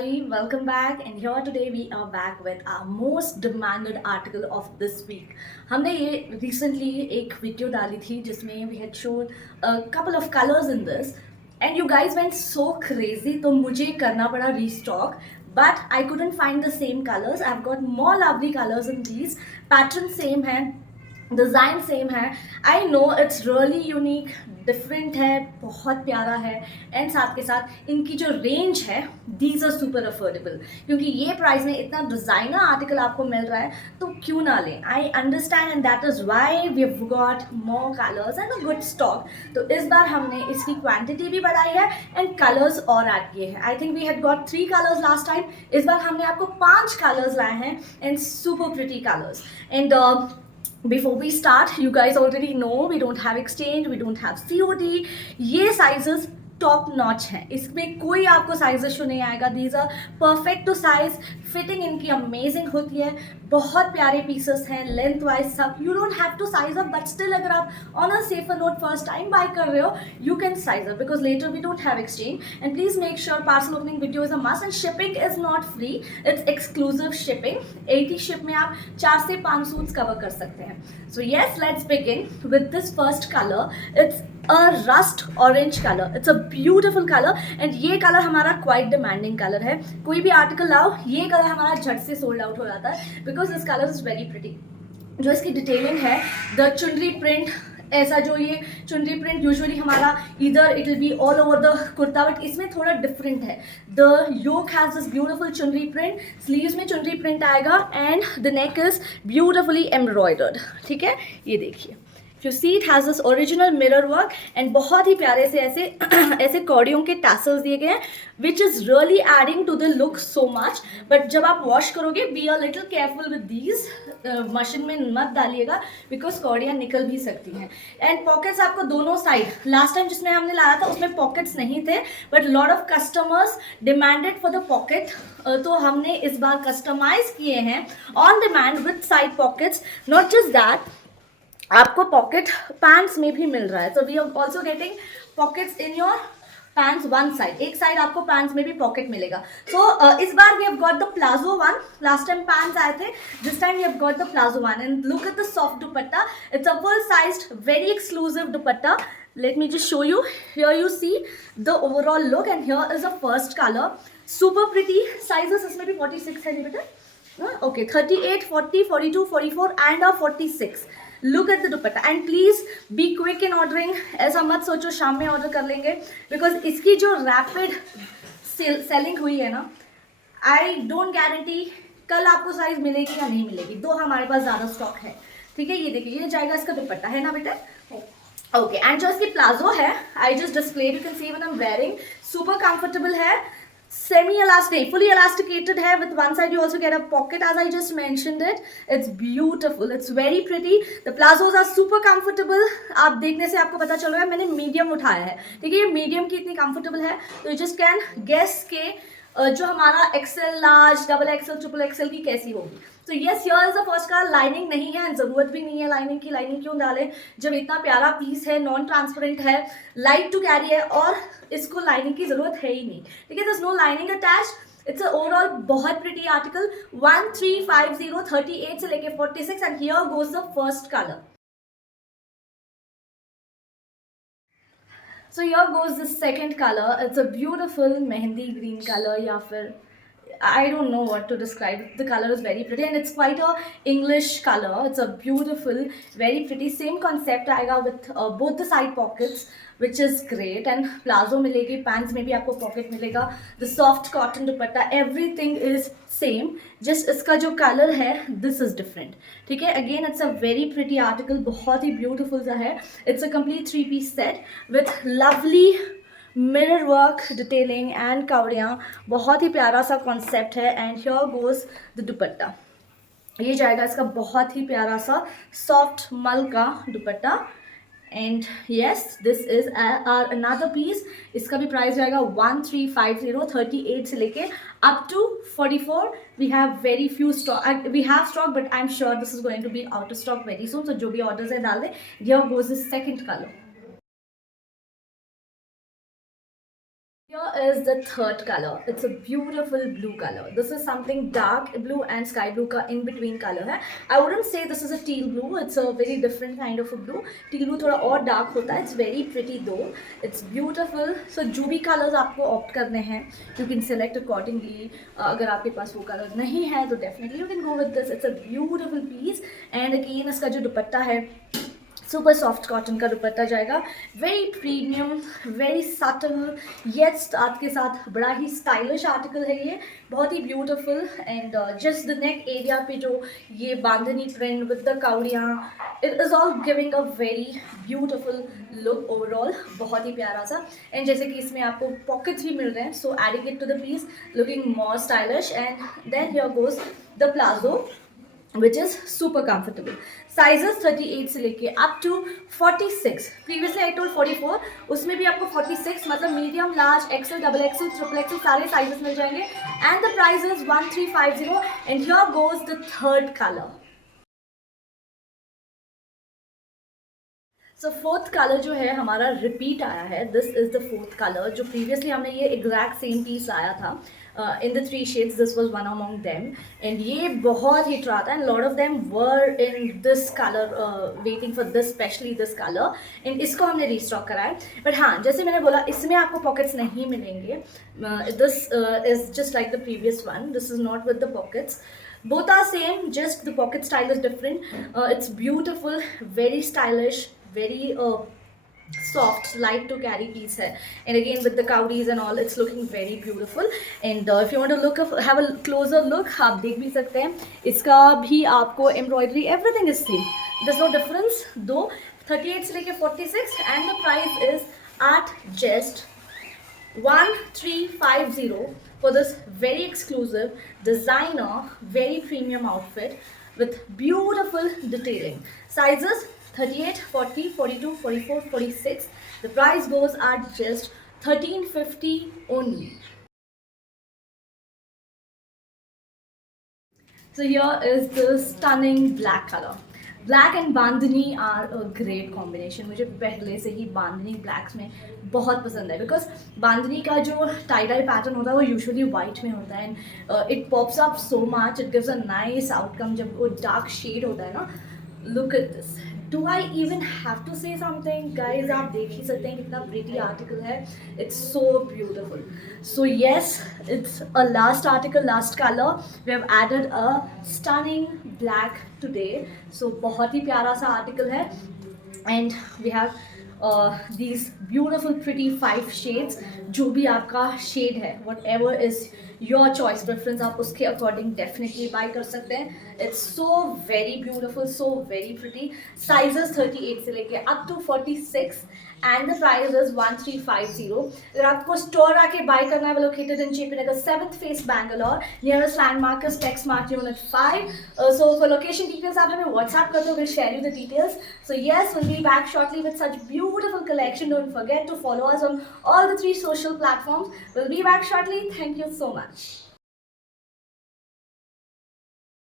everybody, welcome back and here today we are back with our most demanded article of this week. हमने ये recently एक video डाली थी जिसमें we had shown a couple of colors in this and you guys went so crazy तो मुझे करना पड़ा restock but I couldn't find the same colors. I've got more lovely colors in these. Pattern same है, design same है. I know it's really unique, different है, बहुत प्यारा है एंड साथ के साथ इनकी जो रेंज है दीज आर सुपर अफोर्डेबल. क्योंकि ये प्राइस में इतना डिज़ाइनर आर्टिकल आपको मिल रहा है तो क्यों ना लें. I understand and that is why we have got more colours and a good stock. तो इस बार हमने इसकी क्वांटिटी भी बढ़ाई है एंड कलर्स और ऐड किए हैं. I think we had got 3 colours last time. इस बार हमने आपको 5 कलर्स लाए हैं and super pretty colours. And before we start, you guys already know we don't have exchange, we don't have COD. ये sizes टॉप नॉच है, इसमें कोई आपको साइज इशू नहीं आएगा. These are perfect to size. Fitting इनकी amazing होती है, बहुत प्यारे पीसेस हैं लेंथ वाइज सब. You don't have to size up but still अगर आप on a safer note first time buy कर रहे हो you can size up because later we don't have exchange. And please make sure parcel opening video is a must and shipping is not free, it's exclusive shipping. 80 ship में आप 4 से 5 suits cover कर सकते हैं. So yes, let's begin with this first colour. It's a rust orange color. It's a beautiful color and ये colour हमारा quite demanding colour है. कोई भी आर्टिकल लाओ ये कलर हमारा झट से सोल्ड आउट हो जाता है because this colour is very pretty. जो इसकी डिटेलिंग है, द चुनरी प्रिंट, ऐसा जो ये चुनरी प्रिंट यूजुअली हमारा इधर it will be all over the kurta but इसमें थोड़ा डिफरेंट है. The yoke has this beautiful chunri print, sleeves में चुनरी प्रिंट आएगा and the neck is beautifully embroidered. ठीक है, ये देखिए. You see it has this original mirror work and बहुत ही प्यारे से ऐसे ऐसे कॉर्डियों के टैसल्स दिए गए हैं which is really adding to the look so much. but जब आप वॉश करोगे be a little careful with these. Machine में मत डालिएगा बिकॉज कॉर्डियाँ निकल भी सकती हैं. एंड पॉकेट्स आपको दोनों साइड, लास्ट टाइम जिसमें हमने लाया था उसमें पॉकेट्स नहीं थे but lot of customers demanded for the pocket. तो हमने इस बार कस्टमाइज किए हैं on demand with side pockets. Not just that, आपको पॉकेट पैंट्स में भी मिल रहा है. So we are also getting pockets in your pants one side. एक साइड आपको पैंट्स में भी पॉकेट मिलेगा. सो इस बार we have got the palazzo one. Last time pants आए थे, this time we have got the palazzo one. And look at the soft dupatta. It's a full sized very exclusive dupatta. Let me just show you. Here you see the overall look and here is a first colour. Super pretty. Sizes इसमें भी 46 है नहीं बेटा? Okay, 38, 40, 42, 44 and 46. Look at the dupatta and please be quick in ordering. ऐसा मत सोचो शाम में ऑर्डर कर लेंगे बिकॉज इसकी जो रैपिड सेलिंग हुई है ना, आई डोंट गारंटी कल आपको साइज मिलेगी या नहीं मिलेगी. दो हमारे पास ज़्यादा स्टॉक है. ठीक है, ये देखिए, ये जाएगा इसका दुपट्टा है ना बेटा. ओके, एंड जो इसकी प्लाजो है I just displayed, you can see when I am wearing. Super comfortable है, semi elastic, fully elasticated है. with one side you also get a pocket as I just mentioned it. It's beautiful, it's very pretty. the plazos are super comfortable. आप देखने से आपको पता चल रहा है मैंने मीडियम उठाया है. ठीक है, ये मीडियम की इतनी कंफर्टेबल है तो यू जस्ट कैन गेस के जो हमारा XL, large, double XL, triple XL की कैसी होगी. तो yes, here is the first colour. Lining नहीं है, ज़रूरत भी नहीं है लाइनिंग की. लाइनिंग क्यों डालें जब इतना प्यारा पीस है, नॉन ट्रांसपेरेंट है, लाइट टू कैरी है और इसको लाइनिंग की ज़रूरत है ही नहीं. ठीक है, there's no lining attached. It's overall बहुत प्रिटी आर्टिकल. 1350 38 से लेके 46 and here goes the first colour. So here goes the second color. It's a beautiful mehendi green color या फिर I don't know what to describe. The color is very pretty and it's quite a English color. It's a beautiful, very pretty. Same concept आएगा with both the side pockets, which is great. And palazzo मिलेगी, pants में भी आपको pocket मिलेगा. The soft cotton dupatta, everything is same. Just इसका जो colour है this is different. ठीक है, again it's a very pretty article. बहुत ही beautiful सा है. It's a complete 3-piece set with lovely mirror work, detailing and कवड़ियाँ. बहुत ही प्यारा सा कॉन्सेप्ट है. And here goes the dupatta. ये जाएगा इसका बहुत ही प्यारा सा सॉफ्ट मल का dupatta. And yes, this is are another piece. इसका भी प्राइस जाएगा 1350 38 से लेके up to 44. We have very few stock, we have stock but I am sure this is going to be out of stock very soon. So जो भी orders है डाल दें. Here goes the second colour. Here is the third color. It's a beautiful blue color. This is something dark blue and sky blue का in between color है. I wouldn't say this is a teal blue. It's a very different kind of a blue. Teal blue थोड़ा और dark होता है. It's very pretty though. It's beautiful. So जो भी colors आपको opt करने हैं, you can select accordingly. अगर आपके पास वो color नहीं है तो definitely you can go with this. It's a beautiful piece. And again इसका जो दुपट्टा है, सुपर सॉफ्ट कॉटन का दुपट्टा जाएगा. Very premium, very subtle, yet साथ के साथ बड़ा ही स्टाइलिश आर्टिकल है ये. बहुत ही beautiful. And just the neck area पे जो ये बांधनी प्रिंट विद द काउड़ियाँ, it is all giving a very beautiful look overall. बहुत ही प्यारा सा. एंड जैसे कि इसमें आपको पॉकेट्स भी मिल रहे हैं, so adding it to the piece, looking more stylish. And then here goes the palazzo, which is super comfortable. Sizes 38 से लेके up to 46. Previously I told 44, उसमें भी आपको 46 मतलब medium, large, XL, double XL, triple XL सारे sizes मिल जाएंगे. And the price is 1350. And here goes the third color. So fourth colour जो है हमारा रिपीट आया है. This is the fourth colour. जो प्रीवियसली हमने ये एग्जैक्ट सेम पीस लाया था in the 3 shades, this was one among them. And ये बहुत हिट रहा था. And lot of them were in this colour, waiting for this, specially this colour. And इसको हमने रीस्टॉक करा है. बट हाँ, जैसे मैंने बोला, इसमें आपको पॉकेट्स नहीं मिलेंगे. This is just like the previous one. This is not with the pockets. Both are same, just the pocket style is different. It's beautiful, very stylish, very soft, light to carry piece है. And again with the cowries and all, it's looking very beautiful. And if you want to look, have a closer look, आप देख भी सकते हैं. इसका भी आपको embroidery, everything is same. There's no difference though. 38 से लेके 46 and the price is at just 1350 for this very exclusive designer, very premium outfit with beautiful detailing. Sizes 38, 40, 42, 44, 46. The price goes at just 1350 only. So here is the stunning black color. Black and bandhani are a great combination. मुझे पहले से ही बांधनी blacks में बहुत पसंद है, because बांधनी का जो tie dye pattern होता है वो यूजुअली वाइट में होता है. And it pops up so much, it gives a nice outcome जब वो डार्क शेड होता है ना. Look at this. Do I even have to say something guys? आप देख ही सकते हैं कितना प्रिटी आर्टिकल है. It's so beautiful. So yes, it's a last article, last colour. We have added a stunning black today. सो बहुत ही प्यारा सा आर्टिकल है. And we have these beautiful pretty 5 shades. जो भी आपका शेड है, whatever is your choice preference, आप उसके अकॉर्डिंग डेफिनेटली बाय कर सकते हैं. It's so very beautiful, so very pretty. Sizes 38 से लेके up to 46 and the price is 1350. अगर आपको स्टोर आके बाय करना है, located in JP Nagar 7th Phase Bangalore, nearest landmark is Texmart unit 5. So for location details आप हमें WhatsApp कर दो, will share you the details. So yes, will be back shortly with such beautiful collection. Don't forget to follow us on all the 3 social platforms. We'll be back shortly. Thank you so much.